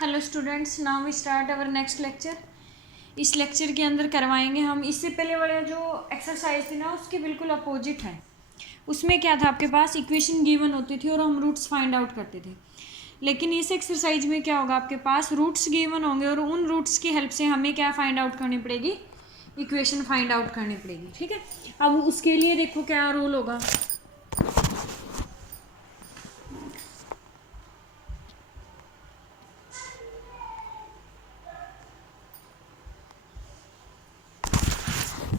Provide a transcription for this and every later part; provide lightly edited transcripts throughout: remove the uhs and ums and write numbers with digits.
Hello students, now we start our next lecture. इस lecture के अंदर करवाएंगे हम, इससे पहले वाला जो एक्सरसाइज थी ना उसके बिल्कुल अपोजिट है। उसमें क्या था, आपके पास इक्वेशन गिवन होती थी और हम रूट्स फाइंड आउट करते थे। लेकिन इस एक्सरसाइज में क्या होगा, आपके पास रूट्स गिवन होंगे और उन रूट्स की हेल्प से हमें क्या फाइंड आउट करनी पड़ेगी, इक्वेशन फाइंड आउट करनी पड़ेगी। ठीक है, अब उसके लिए देखो क्या रूल होगा।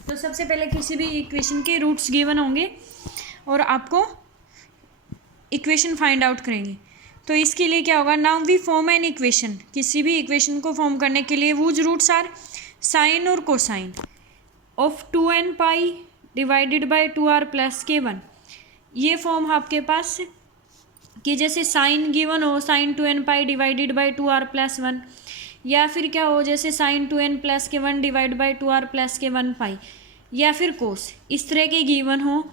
तो सबसे पहले किसी भी इक्वेशन के रूट्स गिवन होंगे और आपको इक्वेशन फाइंड आउट करेंगे। तो इसके लिए क्या होगा, now we form an equation. किसी भी इक्वेशन को फॉर्म करने के लिए वूज रूट्स आर साइन और cosine of 2n pi divided by 2r plus k1। ये फॉर्म आपके पास कि जैसे साइन गिवन हो sine 2n pi divided by 2r plus 1, या फिर क्या हो जैसे sine 2n plus k1 divide by 2r plus k1 pi, या फिर कोस, इस तरह के गिवन हो।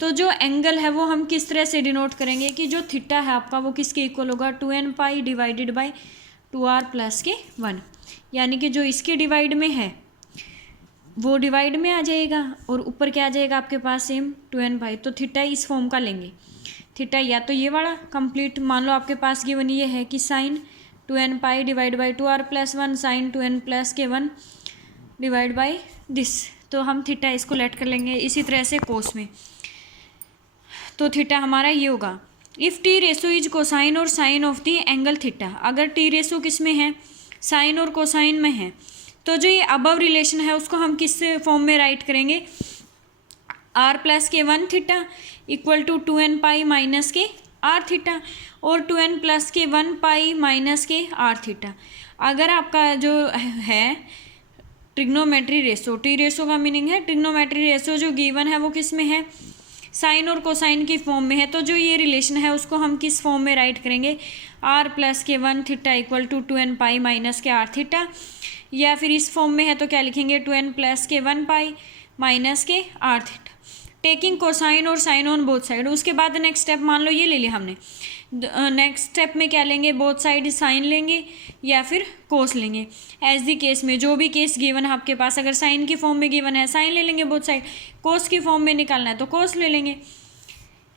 तो जो एंगल है वो हम किस तरह से डिनोट करेंगे कि जो थीटा है आपका वो किसके इक्वल होगा, 2n pi divided by 2r plus k1। यानी कि जो इसके डिवाइड में है वो डिवाइड में आ जाएगा और ऊपर क्या आ जाएगा आपके पास सेम 2n पाई। तो थीटा इस फॉर्म का लेंगे। थीटा या तो ये वाला कंप्लीट, मान लो आपके पास गिवन ये है कि sine 2n pi divide by 2r plus 1 sine 2n plus k1 divide by this. तो हम थीटा इसको लेट कर लेंगे। इसी तरह से कोस में तो थीटा हमारा ये होगा, if T ratio is cosine और sine of the angle theta. अगर टी रेसो किस में है, साइन और कोसाइन में है, तो जो ये अबव रिलेशन है उसको हम किस फॉर्म में राइट करेंगे, are plus k 1 theta equal to 2n pi minus k r theta और 2n plus k 1 pi minus k r theta. अगर आपका जो है ट्रिग्नोमेट्री रेसो, टी रेसो का मीनिंग है ट्रिग्नोमेट्री रेसो, जो गिवन है वो किस में है, साइन और कोसाइन की फॉर्म में है। तो जो ये रिलेशन है उसको हम किस फॉर्म में राइट करेंगे, are plus k 1 theta equal to 2n pi minus k r theta, या फिर इस फॉर्म में है तो क्या लिखेंगे 2n plus k 1 pi minus k r theta, taking cosine और साइन ऑन बोथ साइड। उसके बाद नेक्स्ट स्टेप मान लो ये ले लिया हमने, नेक्स्ट स्टेप में क्या लेंगे, बोथ साइड साइन लेंगे या फिर कोस लेंगे। एज दी केस में जो भी केस गिवन है आपके पास, अगर साइन की फॉर्म में गिवन है साइन ले लेंगे बोथ साइड, कोस की फॉर्म में निकालना है तो कोस ले लेंगे।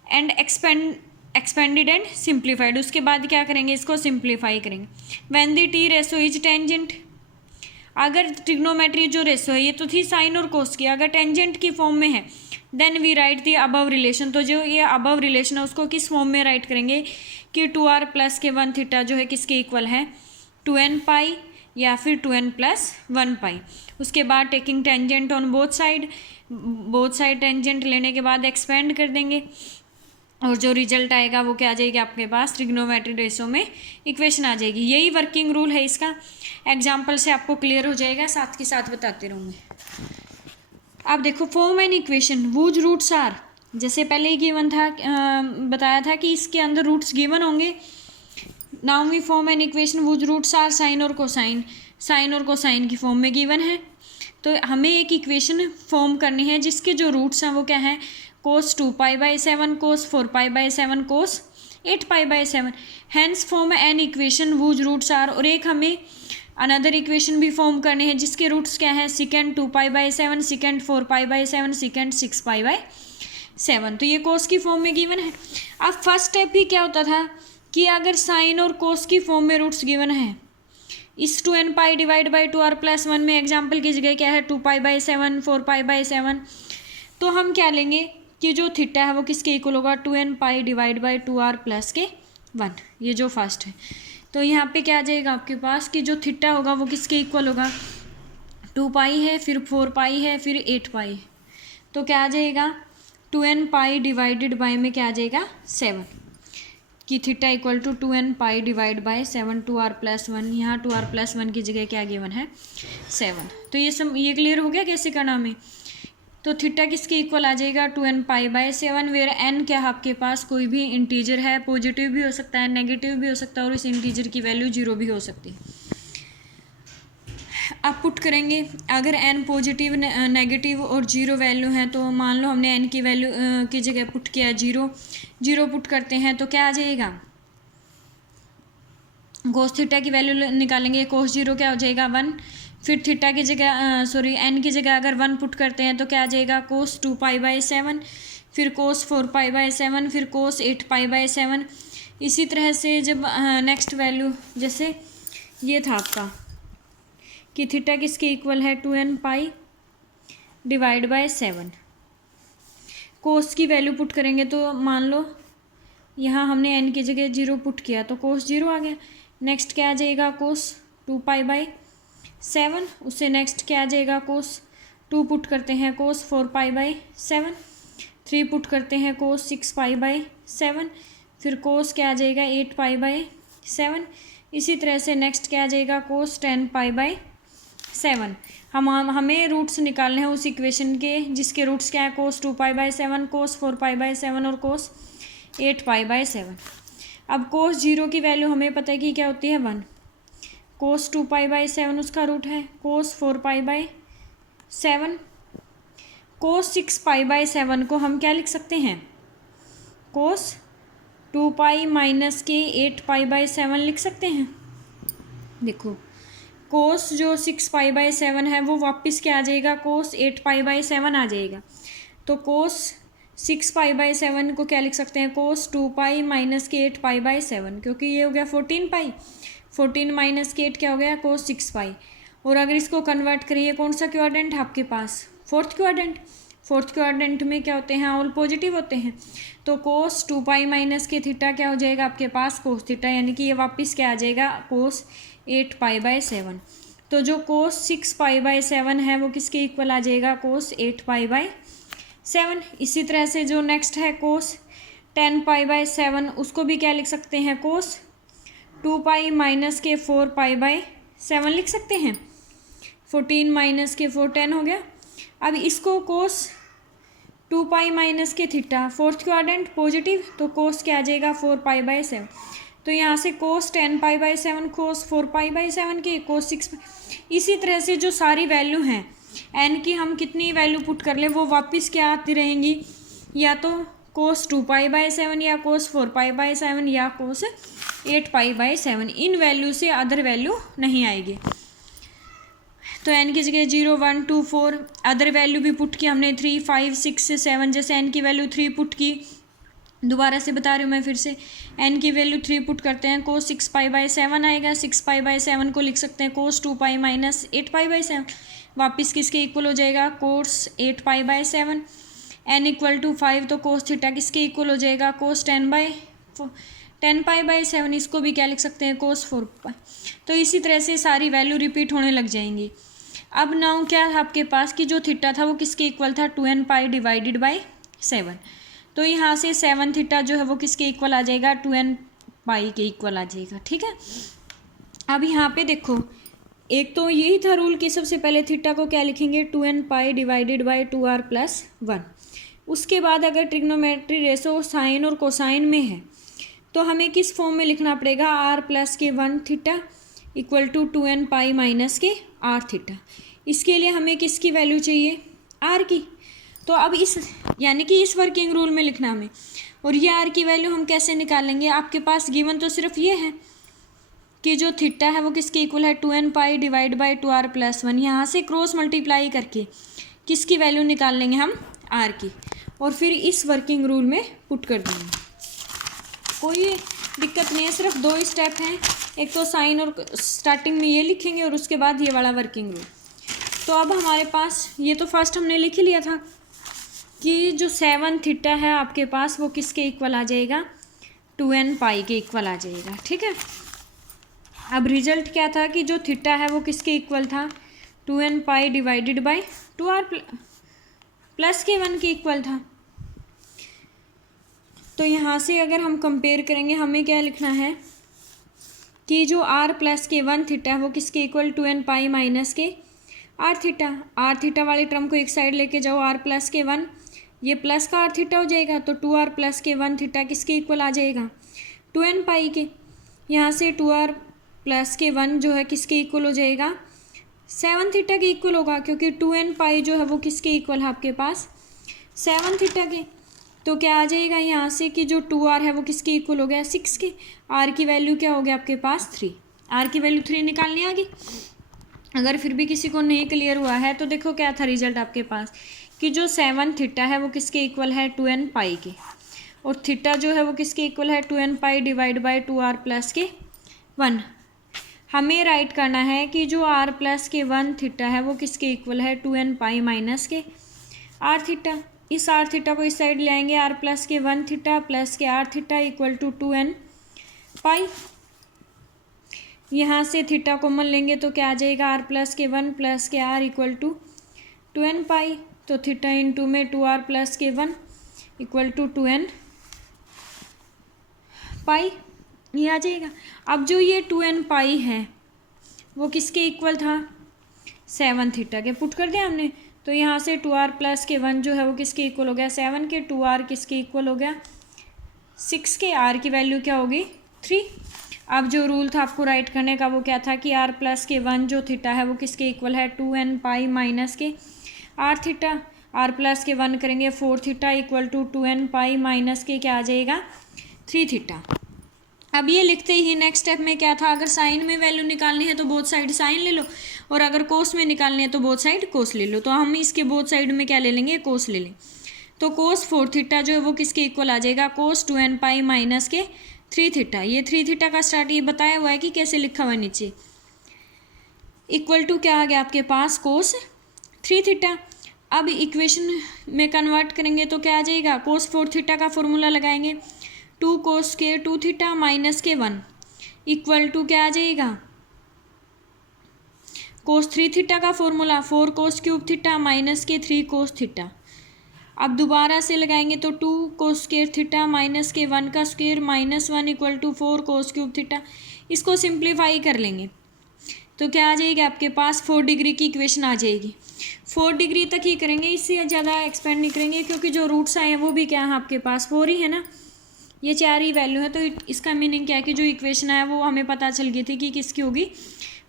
एंड एक्सपेंडेड एंड सिंप्लीफाइड, उसके बाद क्या करेंगे, इसको सिंप्लीफाई करेंगे। When the T ratio is tangent, अगर ट्रिग्नोमेट्री जो रेसो है ये तो थी साइन और कोस की, अगर टेंजेंट की फॉर्म में है then we write the above relation. तो जो ये अबव रिलेशन है उसको किस फॉर्म में राइट करेंगे कि 2r प्लस के 1 थीटा जो है किसके इक्वल है, 2n पाई या फिर 2n प्लस 1 पाई। उसके बाद taking tangent on both side tangent लेने के बाद एक्सपेंड कर देंगे और जो रिजल्ट आएगा वो क्या आ जाएगी आपके पास, ट्रिग्नोमेट्री रेशो में इक्वेशन आ जाएगी। यही वर्किंग रूल है इसका, एग्जाम्पल से आपको क्लियर हो जाएगा, साथ के साथ बताते रहूँगी। अब देखो, form an equation whose roots are, जैसे पहले ही गिवन था, बताया था कि इसके अंदर रूट्स गिवन होंगे। Now we form an equation whose roots are sine और कोसाइन, साइन और कोसाइन की फॉर्म में गिवन है। तो हमें एक इक्वेशन फॉर्म करनी है जिसके जो रूट्स हैं वो क्या हैं, cos 2 pi by 7, cos 4 pi by 7, cos 8 pi by 7। Hence form an equation whose roots are, और एक हमें अनदर इक्वेशन भी फॉर्म करने हैं जिसके रूट्स क्या है, secant 2 pi by 7, secant 4 pi by 7, secant 6 pi by 7। तो ये कोस की फॉर्म में गिवन है। अब फर्स्ट स्टेप ही क्या होता था कि अगर साइन और कोस की फॉर्म में रूट्स गिवन है, इस 2n pi divide by 2r plus 1 में एग्जाम्पल की जगह क्या है 2 पाई बाई 7, 4 पाई बाई 7, तो हम क्या लेंगे कि जो थीटा है वो किसके इक्वल होगा, 2n pi divide by 2r plus k 1। ये जो फर्स्ट है, तो यहाँ पे क्या आ जाएगा आपके पास कि जो थीटा होगा वो किसके इक्वल होगा, 2 पाई है, फिर 4 पाई है, फिर 8 पाई है। तो क्या आ जाएगा 2n पाई डिवाइडेड बाई में क्या आ जाएगा 7, कि theta equal to 2n pi divide by 7 2r plus 1। यहाँ 2r प्लस 1 की जगह क्या गिवन है 7। तो ये क्लियर हो गया कैसे करना हमें। तो थीटा किसके इक्वल आ जाएगा 2n pi by 7, where n क्या है आपके पास, कोई भी इंटीजर है, पॉजिटिव भी हो सकता है, नेगेटिव भी हो सकता है और इस इंटीजर की वैल्यू 0 भी हो सकती है। अब पुट करेंगे, अगर n पॉजिटिव नेगेटिव और 0 वैल्यू है तो मान लो हमने n की वैल्यू की जगह पुट किया 0 पुट करते हैं तो क्या आ जाएगा, कोस थीटा की वैल्यू निकालेंगे, कोस जीरो क्या हो जाएगा 1, फिर थीटा की जगह एन की जगह अगर 1 पुट करते हैं तो क्या आ जाएगा कोस 2π/7, फिर कोस 4π/7, फिर कोस 8π/7। इसी तरह से जब नेक्स्ट वैल्यू जैसे ये था आपका कि थीटा किसके इक्वल है 2n π/7, कोस की वैल्यू पुट करेंगे तो मान लो यहाँ हमने n की जगह 0 पुट किया तो कोस 0 आ गया। नेक्स्ट क्या आ जाएगा कोस 2π/7, उससे नेक्स्ट क्या आ जाएगा कोस 2 पुट करते हैं कोस 4π/7, 3 पुट करते हैं कोस 6π/7, फिर कोस क्या आ जाएगा 8π/7। इसी तरह से नेक्स्ट क्या आ जाएगा कोस 10π/7। हमें रूट्स निकालने हैं उस इक्वेशन के जिसके रूट्स क्या है कोस 2π/7, कोस 4π/7 और कोस 8π/7। अब कोस 0 की वैल्यू हमें पता है कि क्या होती है 1, कोस 2π/7 उसका रूट है, कोस 4π/7, कोस 6π/7 को हम क्या लिख सकते हैं कोस 2π माइनस के 8π/7 लिख सकते हैं। देखो कोस जो 6π/7 है वो वापस क्या आ जाएगा कोस 8π/7 आ जाएगा, तो कोस 6π/7 को क्या लिख सकते हैं कोस 2π माइनस के 8π/7, क्योंकि ये हो गया 14π, 14 माइनस के 8 क्या हो गया कोस 6π। और अगर इसको कन्वर्ट करिए कौन सा क्वाड्रेंट है आपके पास फोर्थ क्वाड्रेंट, फोर्थ क्वाड्रेंट में क्या होते हैं ऑल पॉजिटिव होते हैं, तो कोस 2π माइनस के थीटा क्या हो जाएगा आपके पास कोस थीटा, यानी कि ये वापस क्या आ जाएगा कोस 8π/7। तो जो कोस 6π/7 है वो किसके इक्वल आ जाएगा कोस 8π/7। इसी तरह से जो नेक्स्ट है कोस 10π/7 उसको भी क्या लिख सकते हैं कोस 2π माइनस के 4π/7 लिख सकते हैं, 14 माइनस के 4 10 हो गया। अब इसको कोस 2π माइनस के थीटा फोर्थ क्वाड्रेंट पॉजिटिव, तो कोस क्या आ जाएगा 4π/7। तो यहाँ से कोस 10π/7, कोस 4π/7 के कोस 6। इसी तरह से जो सारी वैल्यू हैं एन की हम कितनी वैल्यू पुट कर ले वो वापस क्या आती रहेंगी, या तो कोस 2π/7 या कोस 4π/7 या कोस 8π/7, इन वैल्यू से अदर वैल्यू नहीं आएगी। तो एन की जगह 0 1 2 4 अदर वैल्यू भी पुट की हमने 3 5 6 7, जैसे एन की वैल्यू 3 पुट की, दोबारा से बता रही हूँ मैं फिर से, एन की वैल्यू 3 पुट करते हैं कोस 6π/7 आएगा, 6π/7 को लिख सकते हैं कोस 2π माइनस 8π/7, वापस किसके इक्वल हो जाएगा कोस 8π/7। एन इक्वल टू 5 तो कोस थीटा किसके इक्वल हो जाएगा कोस 10π/7, इसको भी क्या लिख सकते हैं कोस 4π। तो इसी तरह से सारी वैल्यू रिपीट होने लग जाएंगी। अब नाउ क्या है आपके पास कि जो थीटा था वो किसके इक्वल था 2n π/7, तो यहाँ से 7 थीटा जो है वो किसके इक्वल आ जाएगा 2n π के इक्वल आ जाएगा। ठीक है, अब यहाँ पे देखो एक तो यही था रूल कि सबसे पहले थीटा को क्या लिखेंगे 2n π/2r+1। उसके बाद अगर ट्रिग्नोमेट्री रेशो साइन और कोसाइन में है तो हमें किस फॉर्म में लिखना पड़ेगा r+1 theta equal to 2n π minus के r थीटा। इसके लिए हमें किसकी वैल्यू चाहिए r की, तो अब इस यानी कि इस वर्किंग रूल में लिखना हमें। और ये r की वैल्यू हम कैसे निकालेंगे, आपके पास गिवन तो सिर्फ ये है कि जो थीटा है वो किसके इक्वल है 2n π/2r+1, यहाँ से क्रॉस मल्टीप्लाई करके किसकी वैल्यू निकाल लेंगे हम r की, और फिर इस वर्किंग रूल में पुट कर देंगे। कोई दिक्कत नहीं है, सिर्फ 2 स्टेप हैं, एक तो साइन और स्टार्टिंग में ये लिखेंगे और उसके बाद ये वाला वर्किंग रूल। तो अब हमारे पास ये तो फर्स्ट हमने लिख ही लिया था कि जो 7 थीटा है आपके पास वो किसके इक्वल आ जाएगा 2n π के इक्वल आ जाएगा। ठीक है, अब रिजल्ट क्या था कि जो थीटा है वो किसके इक्वल था 2n π/2r+1 के इक्वल था। तो यहाँ से अगर हम कंपेयर करेंगे हमें क्या लिखना है कि जो r+1 थीटा है वो किसके इक्वल 2n π माइनस के r थीटा। r थीटा वाली टर्म को एक साइड लेके जाओ, r+1 ये प्लस का r थीटा हो जाएगा, तो 2r+1 थीटा किसके इक्वल आ जाएगा 2n π के। यहाँ से 2r+1 जो है किसके इक्वल हो जाएगा 7 थीटा के इक्वल होगा, क्योंकि 2n π जो है वो किसके इक्वल है आपके पास 7 थीटा के। तो क्या आ जाएगा यहाँ से कि जो 2r है वो किसके इक्वल हो गया 6 के। r की वैल्यू क्या हो गया आपके पास 3, r की वैल्यू 3 निकालनी आ गई। अगर फिर भी किसी को नहीं क्लियर हुआ है तो देखो क्या था रिजल्ट आपके पास कि जो 7 थीटा है वो किसके इक्वल है 2n पाई के, और थीटा जो है वो किसके इक्वल है 2n pi divide by 2r plus k 1। हमें राइट करना है कि जो r प्लस के 1 थीटा है वो किसके इक्वल है 2n पाई माइनस के r थीटा। इस r थीटा को इस साइड ले आएंगे, r plus k 1 theta plus k r theta equal to 2n pi. यहाँ से थीटा कॉमन लेंगे तो क्या आ जाएगा r plus k 1 plus k r equal to 2n पाई। तो थीटा इंटू में 2r plus k 1 equal to 2n पाई, ये आ जाएगा। अब जो ये 2n पाई है वो किसके इक्वल था 7 थीटा के, पुट कर दिया हमने। तो यहाँ से 2r प्लस के 1 जो है वो किसके इक्वल हो गया 7 के, 2r किसके इक्वल हो गया 6 के, r की वैल्यू क्या होगी 3। अब जो रूल था आपको राइट करने का वो क्या था कि r प्लस के 1 जो थीटा है वो किसके इक्वल है 2n पाई माइनस के r theta. r plus k 1 करेंगे 4 theta equal to 2n pi minus k क्या आ जाएगा 3 थीटा। अब ये लिखते ही नेक्स्ट स्टेप में क्या था, अगर साइन में वैल्यू निकालनी है तो बोथ साइड साइन ले लो, और अगर कोस में निकालनी है तो बोथ साइड कोस ले लो। तो हम इसके बोथ साइड में क्या ले लेंगे कोस ले लें। तो कोस 4 थीटा जो है वो किसके इक्वल आ जाएगा कोस 2n पाई माइनस के 3 थीटा। ये 3 थीटा का स्टार्ट ये बताया हुआ है कि कैसे लिखा हुआ है नीचे, इक्वल टू क्या आ गया आपके पास कोस 3 थीटा। अब इक्वेशन में कन्वर्ट करेंगे तो क्या आ जाएगा कोस 4 थीटा का फॉर्मूला लगाएंगे 2 cos square 2 theta minus k 1 equal to क्या आ जाएगा कोस 3 थीटा का formula 4 cos cube theta minus के 3 कोस थीटा। अब दोबारा से लगाएंगे तो 2 cos square theta minus k 1 का square minus 1 equal to 4 cos cube theta. इसको सिंप्लीफाई कर लेंगे तो क्या आ जाएगी आपके पास 4 डिग्री की इक्वेशन आ जाएगी। 4 डिग्री तक ही करेंगे, इससे ज़्यादा एक्सपेंड नहीं करेंगे क्योंकि जो रूट्स आए हैं वो भी क्या है आपके पास 4 ही है ना, ये 4 ही वैल्यू है। तो इसका मीनिंग क्या है कि जो इक्वेशन है वो हमें पता चल गई थी कि किसकी होगी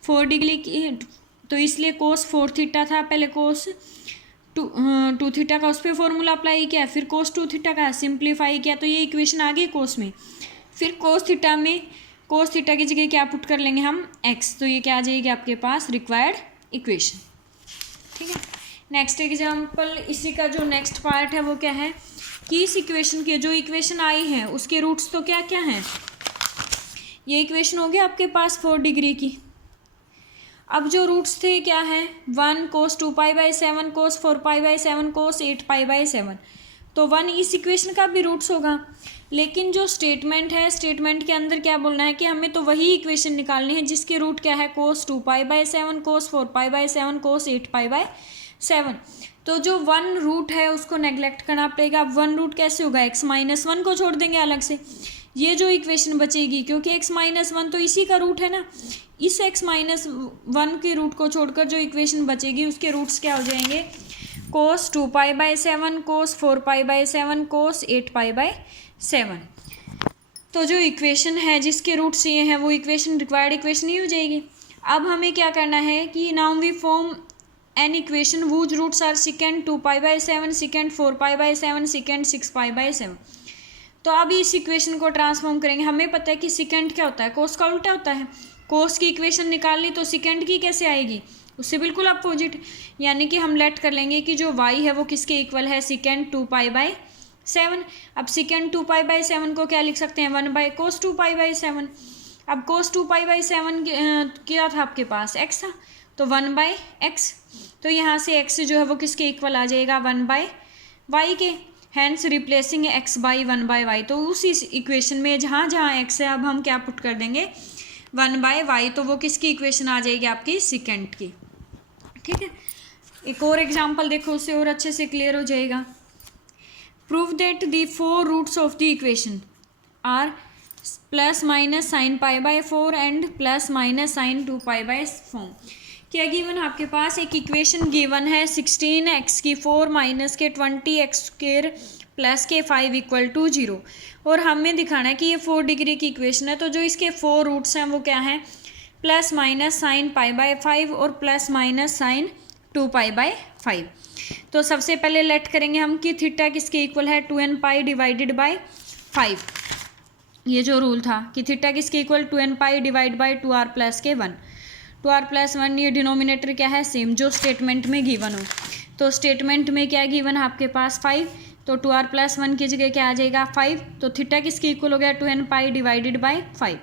4 डिग्री की। तो इसलिए कोस 4 थीटा था, पहले कोस 2 थीटा का उस पर फॉर्मूला अप्लाई किया, फिर कोस 2 थीटा का सिंप्लीफाई किया तो ये इक्वेशन आ गई कोस में। फिर कोस थीटा में कोस थीटा की जगह क्या पुट कर लेंगे हम एक्स, तो ये क्या आ जाएगी आपके पास रिक्वायर्ड इक्वेशन। ठीक है, नेक्स्ट एग्जाम्पल इसी का जो नेक्स्ट पार्ट है वो क्या है कि इस इक्वेशन की जो इक्वेशन आई है उसके रूट्स तो क्या क्या हैं। ये इक्वेशन हो गया आपके पास 4 डिग्री की। अब जो रूट्स थे क्या है 1 कोस 2 pi by 7 cos 4 pi by 7 cos 8 pi by 7। तो 1 इस इक्वेशन का भी रूट्स होगा, लेकिन जो स्टेटमेंट है स्टेटमेंट के अंदर क्या बोलना है कि हमें तो वही इक्वेशन निकालनी है जिसके रूट क्या है कोस 2 pi by 7 cos 4 pi by 7 cos 8 pi by 7। तो जो 1 रूट है उसको नेग्लेक्ट करना पड़ेगा। अब 1 रूट कैसे होगा x माइनस 1 को छोड़ देंगे अलग से, ये जो इक्वेशन बचेगी क्योंकि x माइनस 1 तो इसी का रूट है ना, इस x माइनस 1 के रूट को छोड़कर जो इक्वेशन बचेगी उसके रूट्स क्या हो जाएंगे कोस 2 pi by 7 cos 4 pi by 7 cos 8 pi by 7। तो जो इक्वेशन है जिसके रूट्स ये हैं वो इक्वेशन रिक्वायर्ड इक्वेशन ही हो जाएगी। अब हमें क्या करना है कि now we form an equation whose roots are secant 2 pi by 7 secant 4 pi by 7 secant 6 pi by 7। तो अब इस इक्वेशन को ट्रांसफॉर्म करेंगे। हमें पता है कि सेकेंड क्या होता है कोस का उल्टा होता है। कोस की इक्वेशन निकाल ली तो सेकेंड की कैसे आएगी उससे बिल्कुल अपोजिट, यानी कि हम लेट कर लेंगे कि जो y है वो किसके इक्वल है सेकेंड 2 पाई बाई 7। अब सेकेंड 2 पाई बाई 7 को क्या लिख सकते हैं 1 बाई कोस 2 पाई बाई 7। अब कोस 2 पाई बाई 7 क्या था आपके पास x था, तो 1 बाई एक्स। तो यहाँ से x जो है वो किसके इक्वल आ जाएगा 1 बाई वाई के, hence replacing x by 1 by y. तो उसी इक्वेशन में जहाँ जहाँ x है अब हम क्या पुट कर देंगे 1 बाई वाई, तो वो किसकी इक्वेशन आ जाएगी आपकी सेकेंड की। ठीक है, एक और एग्जाम्पल देखो उससे और अच्छे से क्लियर हो जाएगा। Prove that the 4 roots of the equation are plus minus sine pi by 4 and plus minus sine 2 pi by 4। क्या गिवन आपके पास एक इक्वेशन गिवन है 16x की 4 माइनस के 20x स्क्वायर प्लस के 5 इक्वल टू 0, और हमें दिखाना है कि ये 4 डिग्री की इक्वेशन है। तो जो इसके 4 रूट्स हैं वो क्या हैं plus minus sine pi by 5 और plus minus sine 2 pi by 5। तो सबसे पहले लेट करेंगे हम कि थीटा किसके इक्वल है 2n पाई डिवाइडेड बाय 5। ये जो रूल था कि थीटा किसके equal 2n pi divide by 2r plus k 1। 2r plus 1 ये डिनोमिनेटर क्या है सेम जो स्टेटमेंट में गिवन हो। तो स्टेटमेंट में क्या गिवन है आपके पास 5, तो 2r प्लस 1 की जगह क्या आ जाएगा 5। तो थीटा किसके इक्वल हो गया 2n पाई डिवाइडेड बाय 5।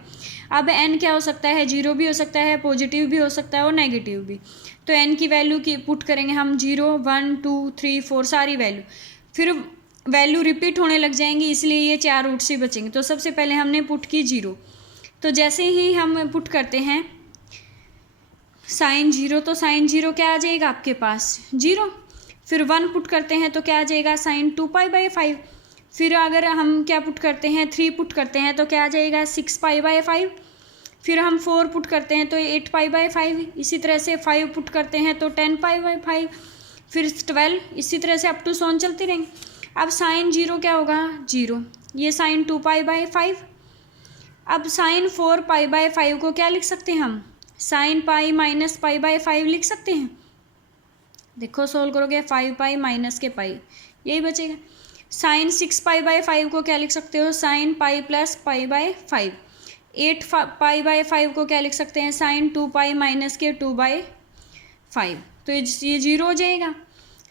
अब n क्या हो सकता है, 0 भी हो सकता है, पॉजिटिव भी हो सकता है और नेगेटिव भी। तो n की वैल्यू की पुट करेंगे हम 0 1 2 3 4 सारी वैल्यू, फिर वैल्यू रिपीट होने लग जाएंगी, इसलिए ये 4 रूट्स ही बचेंगे। तो सबसे पहले हमने पुट की 0, तो जैसे ही हम पुट करते हैं साइन 0, तो साइन 0 क्या आ जाएगा आपके पास 0। फिर 1 पुट करते हैं तो क्या आ जाएगा साइन 2 पाई बाय 5। फिर अगर हम क्या पुट करते हैं 3 पुट करते हैं तो क्या आ जाएगा 6 पाई बाय 5। फिर हम 4 पुट करते हैं तो 8 पाई बाय 5। इसी तरह से 5 पुट करते हैं तो 10 पाई बाय 5, फिर 12, इसी तरह से अप टू सोन चलते रहेंगे। अब साइन 0 क्या होगा 0, ये साइन 2 पाई बाय 5। अब साइन 4 पाई बाय 5 को क्या लिख सकते हैं हम, sine pi minus pi by 5 लिख सकते हैं। देखो सोल्व करोगे 5 पाई माइनस के पाई, यही बचेगा। साइन 6 पाई बाय 5 को क्या लिख सकते हो, sine pi plus pi by 5। 8 pi by 5 को क्या लिख सकते हैं, साइन 2 पाई माइनस के 2 बाय 5। तो ये 0 हो जाएगा।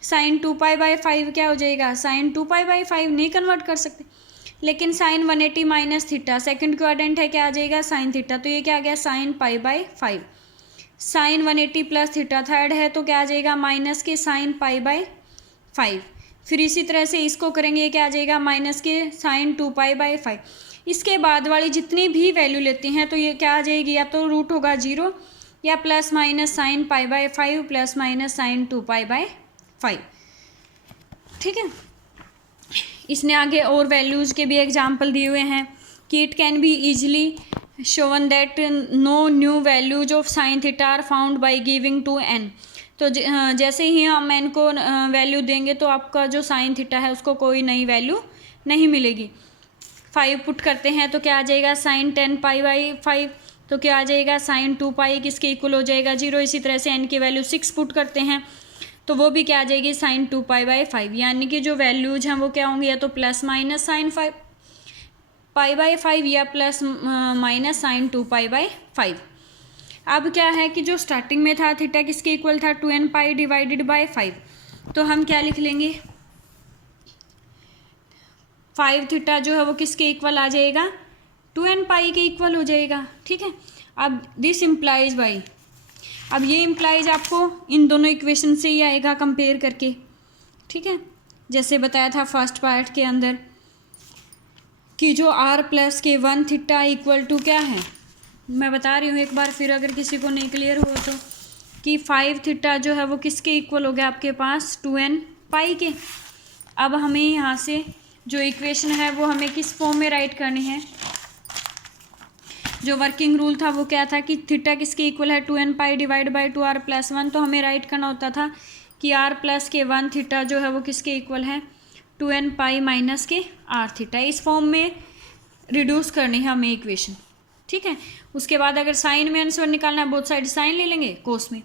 साइन 2 पाई बाय 5 क्या हो जाएगा, साइन 2 पाई बाय 5 नहीं कन्वर्ट कर सकते, लेकिन sine 180 minus theta second quadrant है, क्या आ जाएगा साइन थीटा। तो ये क्या आ गया sine pi by 5। Sine 180 plus theta third है, तो क्या आ जाएगा माइनस के साइन पाई बाय 5। फिर इसी तरह से इसको करेंगे, ये क्या आ जाएगा माइनस के साइन 2 पाई बाय 5। इसके बाद वाली जितनी भी वैल्यू लेते हैं तो ये क्या आ जाएगी, या तो रूट होगा 0 या plus minus sine pi by 5 plus minus sine 2 pi by 5। ठीक है, इसने आगे और वैल्यूज़ के भी एग्जाम्पल दिए हुए हैं कि it can be easily shown that no new values of sine theta are found by giving to n। तो जैसे ही हम n को वैल्यू देंगे तो आपका जो साइन थीटा है उसको कोई नई वैल्यू नहीं मिलेगी। 5 पुट करते हैं तो क्या आ जाएगा साइन 10 पाई बाई 5, तो क्या आ जाएगा साइन 2 पाई किसके इक्वल हो जाएगा 0। इसी तरह से n की वैल्यू 6 पुट करते हैं तो वो भी क्या आ जाएगी साइन 2 पाई बाई 5, यानी कि जो वैल्यूज हैं वो क्या होंगी, या तो plus minus sine 5 pi by 5 या plus minus sine 2 pi by 5। अब क्या है कि जो स्टार्टिंग में था थीटा किसके इक्वल था 2n पाई डिवाइडेड बाय 5, तो हम क्या लिख लेंगे 5 थीटा जो है वो किसके इक्वल आ जाएगा 2n पाई के इक्वल हो जाएगा। ठीक है, अब दिस इम्प्लाइज बाई, अब ये इम्प्लाइज आपको इन दोनों इक्वेशन से ही आएगा कंपेयर करके। ठीक है, जैसे बताया था फर्स्ट पार्ट के अंदर कि जो r plus k 1 theta equal to क्या है, मैं बता रही हूँ एक बार फिर अगर किसी को नहीं क्लियर हो तो, कि 5 थीटा जो है वो किसके इक्वल हो गया आपके पास 2n पाई के। अब हमें यहाँ से जो इक्वेशन है वो हमें किस फॉर्म में राइट करनी है, जो वर्किंग रूल था वो क्या था कि थीटा किसके इक्वल है 2n pi divide by 2r plus 1, तो हमें राइट करना होता था कि r प्लस के 1 थीटा जो है वो किसके इक्वल है 2n पाई माइनस के r थीटा। इस फॉर्म में रिड्यूस करनी है हमें इक्वेशन। ठीक है, उसके बाद अगर साइन में आंसर निकालना है बोथ साइड साइन ले लेंगे कोस में।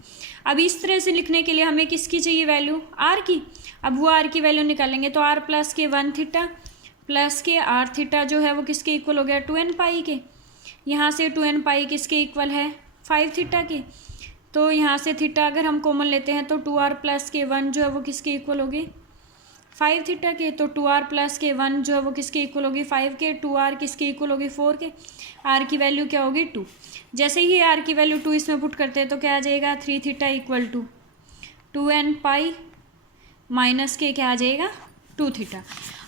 अब इस तरह से लिखने के लिए हमें किसकी चाहिए वैल्यू r की, अब वो r की वैल्यू निकालेंगे तो r plus k 1 theta plus k r theta जो है वो किसके इक्वल हो गया 2n पाई के। यहाँ से 2n पाई किसके इक्वल है 5 थीटा के, तो यहाँ से थीटा अगर हम कॉमन लेते हैं तो 2r प्लस के 1 जो है वो किसके इक्वल होगी 5 थीटा के, तो 2r प्लस के 1 जो है वो किसके इक्वल होगी 5 के, 2r किसके इक्वल होगी 4 के, r की वैल्यू क्या होगी 2। जैसे ही r की वैल्यू 2 इसमें पुट करते हैं तो क्या आ जाएगा 3 theta equal to 2n pi minus k क्या आ जाएगा 2 थीटा।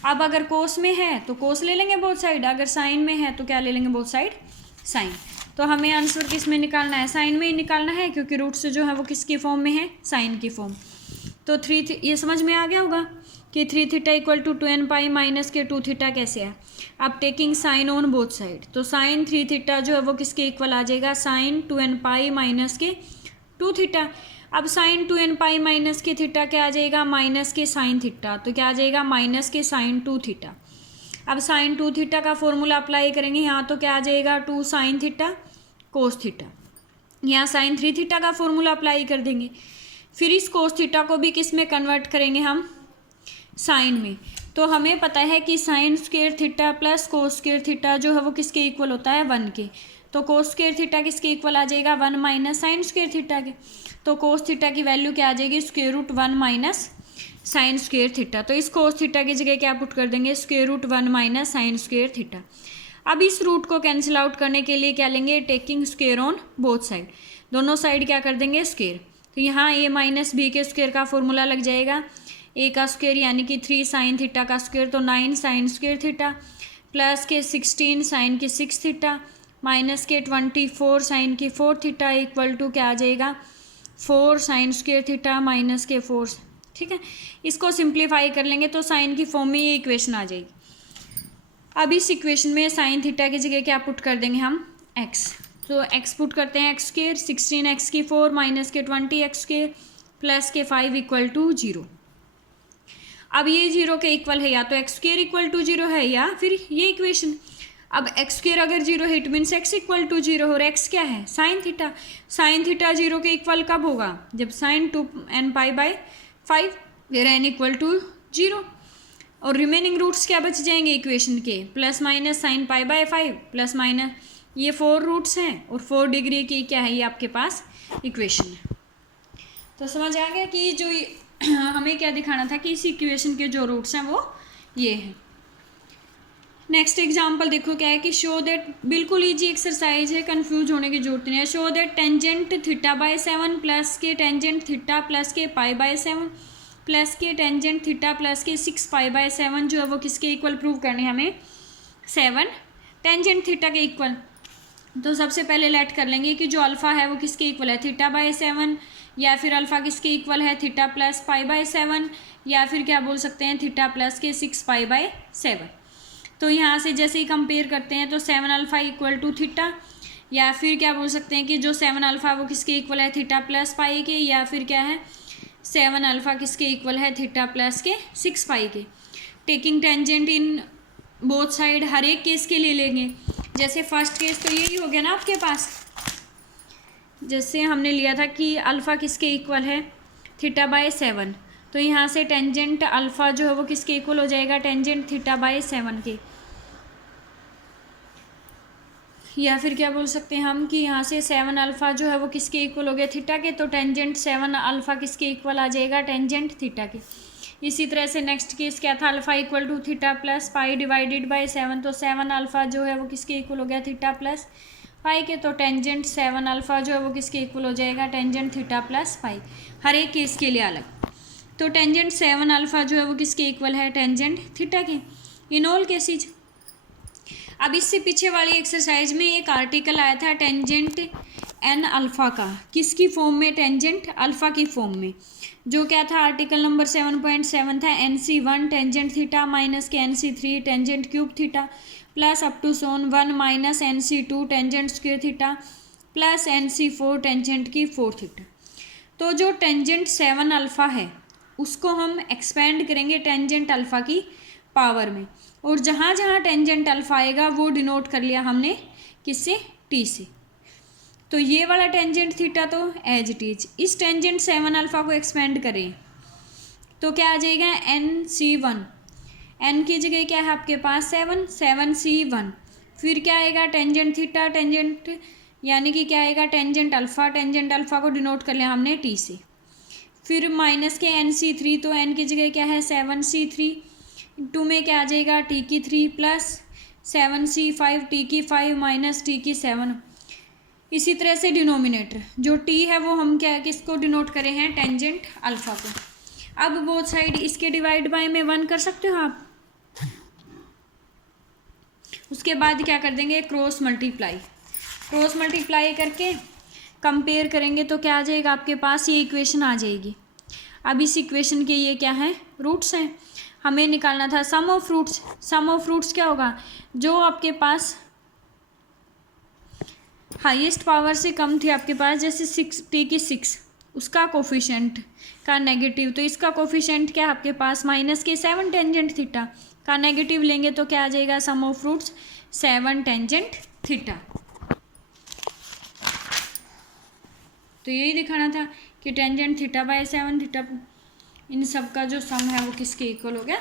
अब अगर कोस में है तो कोस ले लेंगे बोथ साइड, अगर साइन में है तो क्या ले लेंगे बोथ साइड साइन। तो हमें आंसर किस में निकालना है साइन में ही निकालना है, क्योंकि रूट्स जो है वो किसकी फॉर्म में है साइन की फॉर्म। तो ये समझ में आ गया होगा कि 3 theta equal to 2n pi minus k 2 theta कैसे है। अब taking sine on both side, तो साइन 3 थीटा जो है वो किसके इक्वल आ जाएगा sign 2n pi minus k 2 theta. अब साइन 2n पाई माइनस के थीटा क्या आ जाएगा माइनस के साइन थीटा, तो क्या आ जाएगा माइनस के साइन 2 थीटा। अब साइन 2 थीटा का फॉर्मूला अप्लाई करेंगे यहाँ, तो क्या आ जाएगा 2 साइन थीटा कोस थीटा। यहाँ साइन 3 थीटा का फॉर्मूला अप्लाई कर देंगे, फिर इस कोस थीटा को भी किस में कन्वर्ट करेंगे हम, साइन में। तो हमें पता है कि sign square theta plus cos square theta जो है वो किसके इक्वल होता है, 1 के। तो कोस स्क्वायर थीटा किसके इक्वल आ जाएगा, 1 माइनस साइन स्क्वायर थीटा के। तो कोस थीटा की वैल्यू क्या आ जाएगी, square root 1 minus sine square theta. तो इस कोस थीटा की जगह क्या पुट कर देंगे, square root 1 minus sine square theta. अब इस रूट को कैंसिल आउट करने के लिए क्या लेंगे, taking square on both side, दोनों साइड क्या कर देंगे स्क्वायर। तो यहाँ a माइनस बी के स्क्वायर का फॉर्मूला लग जाएगा, a का स्क्वायर यानी कि 3 साइन थीटा का स्क्वायर, तो 9 साइन स्क्वायर थीटा, प्लस के 16 साइन की 6 थीटा, माइनस के 24 साइन की 4 थीटा इक्वल टू क्या आ जाएगा, 4 साइन स्क्वायर थीटा माइनस के 4। ठीक है, इसको सिंप्लीफाई कर लेंगे तो साइन की फॉर्म में ये इक्वेशन आ जाएगी। अब इस इक्वेशन में साइन थीटा की जगह क्या पुट कर देंगे हम, x। तो x पुट करते हैं, एक्स स्क्वायर 16x की 4 माइनस के 20x स्क्वायर प्लस के 5 इक्वल टू 0। अब ये 0 के इक्वल है, या तो एक्स स्क्वायर इक्वल टू 0 है या फिर ये इक्वेशन। अब एक्स स्क्वायर अगर 0 है it means x equal to 0 और एक्स क्या है, साइन थीटा। साइन थीटा 0 के इक्वल कब होगा, जब sine 2n pi by 5 where n equal to 0। और रिमेनिंग रूट्स क्या बच जाएंगे इक्वेशन के, plus minus sine pi by 5 plus minus, ये 4 रूट्स हैं और 4 डिग्री की क्या है ये आपके पास इक्वेशन है। तो समझ आ गया कि जो हमें क्या दिखाना था कि इस इक्वेशन के जो रूट्स हैं वो ये हैं। नेक्स्ट एग्जांपल देखो क्या है कि शो दैट, बिल्कुल इजी एक्सरसाइज है, कंफ्यूज होने की जरूरत नहीं है। Show that tangent theta by 7 plus के टेंजेंट थीटा प्लस के पाई बाय 7 प्लस के टेंजेंट थीटा प्लस के 6 पाई बाय 7 जो है वो किसके इक्वल प्रूव करने हैं हमें, 7 टेंजेंट थीटा के इक्वल। तो सबसे पहले लेट कर लेंगे कि जो अल्फ़ा है वो किसके इक्वल है, थीटा बाय 7, या फिर अल्फ़ा किसके इक्वल है, थीटा प्लस पाई बाय 7, या फिर क्या बोल सकते हैं थीटा प्लस के 6 पाई बाय 7। तो यहाँ से जैसे ही कंपेयर करते हैं तो 7 अल्फ़ा इक्वल टू थीटा, या फिर क्या बोल सकते हैं कि जो 7 अल्फ़ा वो किसके इक्वल है, थीटा प्लस पाई के, या फिर क्या है 7 अल्फ़ा किसके इक्वल है, थीटा प्लस के 6 पाई के। Taking tangent in both side, हर एक केस के लिए लेंगे। जैसे फर्स्ट केस तो यही हो गया ना आपके पास, जैसे हमने लिया था कि अल्फ़ा किसके इक्वल है, थीटा बाय 7। तो यहाँ से टेंजेंट अल्फ़ा जो है वो किसके इक्वल हो जाएगा, टेंजेंट थीटा बाय 7 के। या फिर क्या बोल सकते हैं हम कि यहाँ से 7 अल्फ़ा जो है वो किसके इक्वल हो गया, थीटा के, तो टेंजेंट 7 अल्फ़ा किसके इक्वल आ जाएगा, टेंजेंट थीटा के। इसी तरह से नेक्स्ट केस क्या था, alpha equal to theta plus pi divided by 7, तो 7 अल्फ़ा जो है वो किसके इक्वल हो गया, थीटा प्लस पाई के। तो टेंजेंट 7 अल्फ़ा जो है वो किसके इक्वल हो जाएगा, टेंजेंट थीटा प्लस पाई, हर एक केस के लिए अलग। तो टेंजेंट 7 अल्फ़ा जो है वो किसके इक्वल है, टेंजेंट थीटा के, इन ऑल केसेज। अब इससे पीछे वाली एक्सरसाइज में एक आर्टिकल आया था टेंजेंट एन अल्फ़ा का, किसकी फॉर्म में, टेंजेंट अल्फ़ा की फॉर्म में। जो क्या था, आर्टिकल नंबर 7.7 था, NC1 टेंजेंट थीटा माइनस के NC3 tangent cube theta plus up to so on 1 minus NC2 tangent square theta plus NC4 tangent की 4 थीटा। तो जो टेंजेंट 7 अल्फ़ा है उसको हम एक्सपेंड करेंगे टेंजेंट अल्फ़ा की पावर में, और जहाँ जहाँ टेंजेंट अल्फ़ा आएगा वो डिनोट कर लिया हमने किससे, टी से। तो ये वाला टेंजेंट थीटा तो एज इट इज, इस टेंजेंट 7 अल्फ़ा को एक्सपेंड करें तो क्या आ जाएगा, NC1, n की जगह क्या है आपके पास 7C1, फिर क्या आएगा टेंजेंट थीटा, टेंजेंट यानी कि क्या आएगा, टेंजेंट अल्फ़ा को डिनोट कर लिया हमने टी से। फिर माइनस के NC3, तो n की जगह क्या है 7C3, टू में क्या आ जाएगा टी की 3 प्लस 7C5 टी की 5 माइनस टी की 7। इसी तरह से डिनोमिनेटर जो टी है वो हम क्या किसको डिनोट करे हैं, टेंजेंट अल्फ़ा को। अब बोथ साइड इसके डिवाइड बाय में 1 कर सकते हो आप। उसके बाद क्या कर देंगे, क्रॉस मल्टीप्लाई करके कंपेयर करेंगे तो क्या आ जाएगा आपके पास, ये इक्वेशन आ जाएगी। अब इस इक्वेशन के ये क्या है, रूट्स हैं, हमें निकालना था sum of roots. Sum of roots क्या होगा, जो आपके पास हाईएस्ट पावर से कम थी आपके पास, जैसे 6 टी की 6, उसका कोफिशिएंट का नेगेटिव, तो इसका कोफिशिएंट क्या है आपके पास माइनस के 7 टेंजेंट थीटा का नेगेटिव लेंगे तो क्या आ जाएगा, सम ऑफ रूट्स 7 टेंजेंट थीटा। तो यही दिखाना था कि tangent theta by 7 theta in सब का जो सम है वो किसके इक्वल हो गया।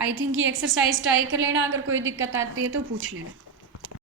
आई थिंक ये एक्सरसाइज ट्राई कर लेना, अगर कोई दिक्कत आती है तो पूछ लेना।